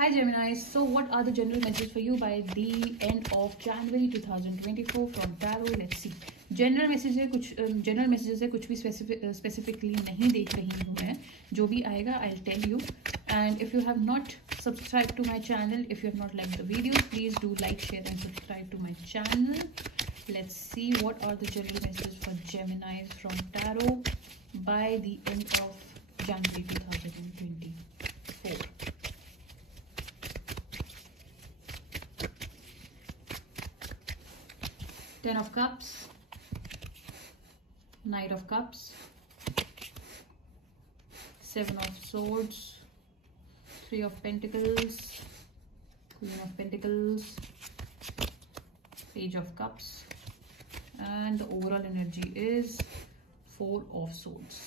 Hi Gemini, so what are the general messages for you by the end of January 2024 from Tarot? Let's see. General message है, कुछ general messages है, कुछ भी specifically नहीं देख रही हूँ मैं. जो भी आएगा I will tell you. And if you have not subscribe to my channel, if you have not like the video, please do like, share and subscribe to my channel. Let's see what are the general messages for Gemini from Tarot by the end of January 2024. Ten of Cups, Knight of Cups, Seven of Swords, Three of Pentacles, Queen of Pentacles, Page of Cups, and the overall energy is Four of Swords.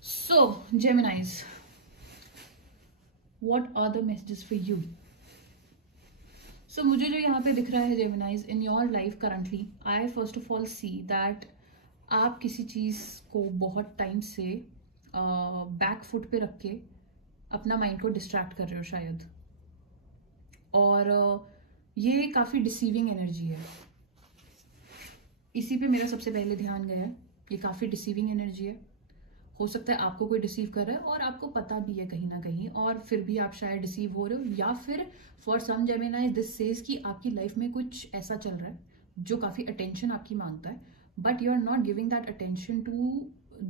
So Geminis, what are the messages for you? So मुझे जो यहाँ पे दिख रहा है Geminis, in your life currently, I first of all see that आप किसी चीज़ को बहुत टाइम से बैक फुट पे रख के अपना माइंड को डिस्ट्रैक्ट कर रहे हो शायद. और ये काफ़ी डिसीविंग एनर्जी है. इसी पे मेरा सबसे पहले ध्यान गया है. ये काफ़ी डिसीविंग एनर्जी है. हो सकता है आपको कोई डिसीव कर रहा है और आपको पता भी है कहीं ना कहीं, और फिर भी आप शायद डिसीव हो रहे हो. या फिर for some Geminis this says कि आपकी लाइफ में कुछ ऐसा चल रहा है जो काफ़ी अटेंशन आपकी मांगता है, but you are not giving that attention to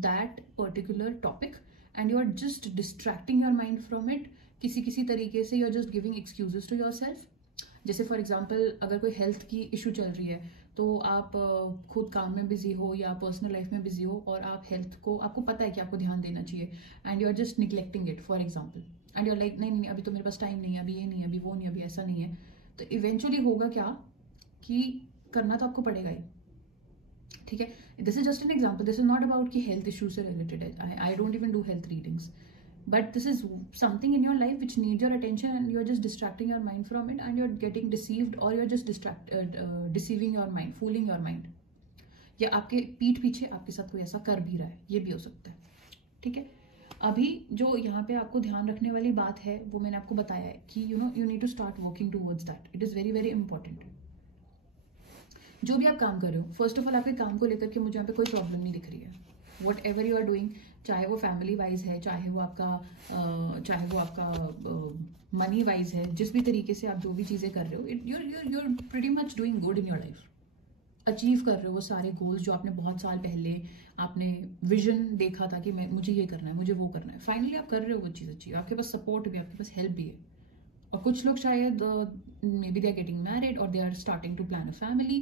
that particular topic and you are just distracting your mind from it. किसी तरीके से you are just giving excuses to yourself. जैसे फॉर एग्जाम्पल अगर कोई health की issue चल रही है तो आप खुद काम में बिजी हो या पर्सनल लाइफ में बिजी हो और आप हेल्थ को, आपको पता है कि आपको ध्यान देना चाहिए and you are just neglecting it for example, and you are like नहीं नहीं अभी तो मेरे पास टाइम नहीं है, अभी ये नहीं है, अभी वो नहीं, अभी ऐसा नहीं है. तो इवेंचुअली होगा क्या कि करना तो आपको पड़ेगा ही. ठीक है, this is just an example. This is not about कि हेल्थ इशू से रिलेटेड है. I don't even do health readings. But this is something in your life which needs your attention and you're just distracting your mind from it and you're getting deceived, or you're just deceiving your mind, fooling your mind. या आपके पीठ पीछे आपके साथ कोई ऐसा कर भी रहा है, ये भी हो सकता है. ठीक है, अभी जो यहाँ पे आपको ध्यान रखने वाली बात है वो मैंने आपको बताया है कि you need to start working towards that. It is very very important. जो भी आप काम कर रहे हो, फर्स्ट ऑफ ऑल आपके काम को लेकर के मुझे यहाँ पे कोई प्रॉब्लम नहीं दिख रही है. Whatever you are doing, चाहे वो फैमिली वाइज है, चाहे वो आपका मनी वाइज है, जिस भी तरीके से आप जो भी चीज़ें कर रहे हो, you're pretty much doing good in your life. Achieve कर रहे हो वो सारे गोल्स जो आपने बहुत साल पहले आपने विजन देखा था कि मुझे ये करना है, मुझे वो करना है. फाइनली आप कर रहे हो वो चीज़ अच्छी. आपके पास सपोर्ट भी, आपके पास हेल्प भी है. और कुछ लोग शायद maybe they are getting married और they are starting to plan a family.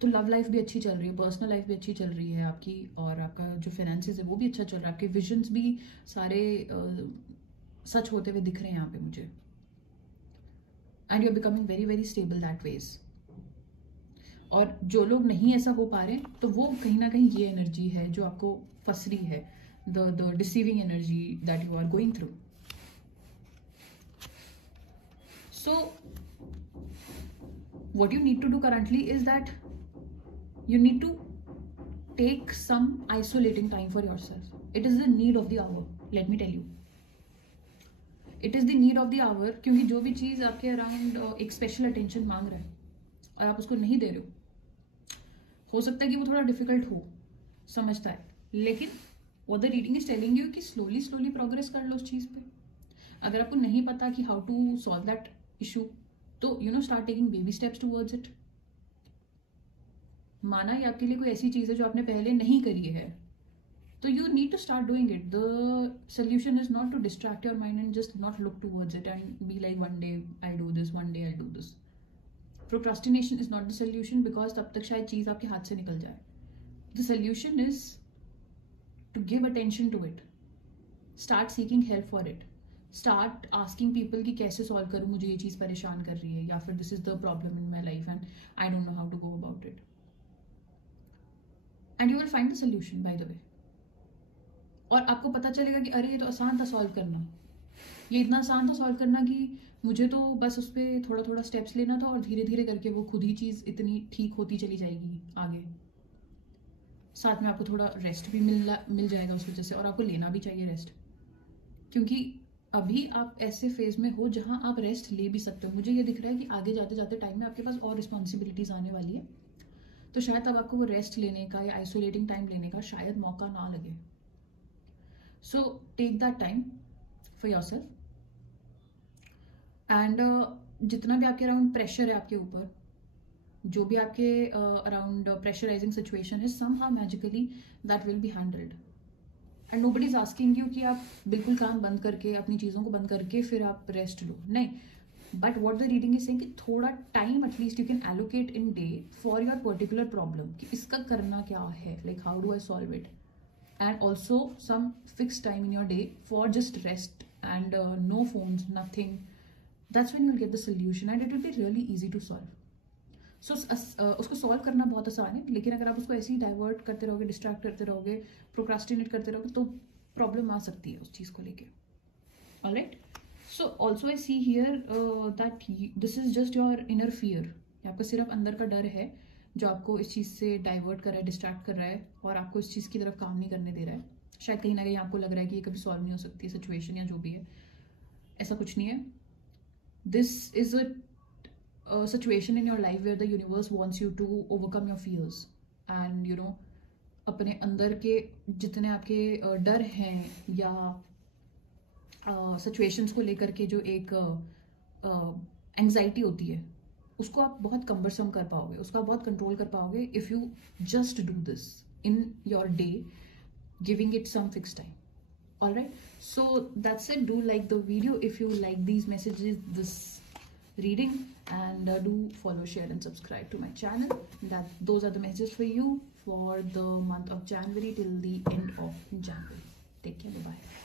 तो लव लाइफ भी अच्छी चल रही है, पर्सनल लाइफ भी अच्छी चल रही है आपकी, और आपका जो फाइनेंसेस है वो भी अच्छा चल रहा है. आपके विजन्स भी सारे सच होते हुए दिख रहे हैं यहाँ पे मुझे. And you are becoming very very stable that ways. और जो लोग नहीं ऐसा हो पा रहे तो वो कहीं ना कहीं ये एनर्जी है जो आपको फंस रही है, the deceiving energy that you are going through. So what you need to do currently is that you need to take some isolating time for yourself. It is the need of the hour, let me tell you. It is the need of the hour, क्योंकि जो भी चीज़ आपके around एक special attention मांग रहा है और आप उसको नहीं दे रहे हो सकता है कि वो थोड़ा डिफिकल्ट हो, समझता है, लेकिन what the reading is telling you कि स्लोली स्लोली प्रोग्रेस कर लो उस चीज़ पे. अगर आपको नहीं पता कि how to solve that issue, तो start taking baby steps towards it. माना ये आपके लिए कोई ऐसी चीज़ है जो आपने पहले नहीं करी है, तो you need to start doing it. The solution is not to distract your mind and just not look towards it and be like one day I do this, one day I do this. Procrastination is not the solution, because तब तक शायद चीज़ आपके हाथ से निकल जाए. The solution is to give attention to it, start seeking help for it, start asking people कि कैसे सॉल्व करूँ, मुझे ये चीज़ परेशान कर रही है, या फिर this is the problem in my life and I don't know how to go about it. And you will find the solution by the way. और आपको पता चलेगा कि अरे ये तो आसान था सॉल्व करना, ये इतना आसान था सॉल्व करना कि मुझे तो बस उस पर थोड़ा थोड़ा स्टेप्स लेना था और धीरे धीरे करके वो खुद ही चीज़ इतनी ठीक होती चली जाएगी आगे. साथ में आपको थोड़ा रेस्ट भी मिल जाएगा उस वजह से, और आपको लेना भी चाहिए रेस्ट. क्योंकि अभी आप ऐसे फेज में हो जहां आप रेस्ट ले भी सकते हो। मुझे ये दिख रहा है कि आगे जाते जाते टाइम में आपके पास और रिस्पॉन्सिबिलिटीज आने वाली है, तो शायद तब आपको वो रेस्ट लेने का या आइसोलेटिंग टाइम लेने का शायद मौका ना लगे। So take that time for yourself. And जितना भी आपके अराउंड प्रेशर है आपके ऊपर, जो भी आपके अराउंड प्रेशराइजिंग सिचुएशन है, somehow magically that will be handled. And nobody is asking you कि आप बिल्कुल काम बंद करके, अपनी चीज़ों को बंद करके फिर आप रेस्ट लो, नहीं। But what the reading is saying कि थोड़ा time at least you can allocate in day for your particular problem, कि इसका करना क्या है, like how do I solve it. And also some fix time in your day for just rest and no phones, nothing. That's when you will get the solution and it will be really easy to solve. So उसको solve करना बहुत आसान है, लेकिन अगर आप उसको ऐसे ही डाइवर्ट करते रहोगे, डिस्ट्रैक्ट करते रहोगे, प्रोक्रास्टिनेट करते रहोगे, तो प्रॉब्लम आ सकती है उस चीज़ को लेके। Alright, so also I see here that this is just your inner fear. आपका सिर्फ अंदर का डर है जो आपको इस चीज़ से डाइवर्ट कर रहा है, डिस्ट्रैक्ट कर रहा है और आपको इस चीज़ की तरफ काम नहीं करने दे रहा है। शायद कहीं ना कहीं आपको लग रहा है कि ये कभी सॉल्व नहीं हो सकती सिचुएशन या जो भी है। ऐसा कुछ नहीं है। This is a situation in your life where the universe wants you to overcome your fears and you know अपने अंदर के जितने आपके डर हैं या सिचुएशंस को लेकर के जो एक एंजाइटी होती है, उसको आप बहुत कम्बरसम कर पाओगे, उसको आप बहुत कंट्रोल कर पाओगे if you just do this in your day, giving it some fix time. Alright, so that's it. Do like the video if you like these messages, this reading, and do follow, share and subscribe to my channel. Those are the messages for you for the month of January till the end of January. Take care. Bye bye.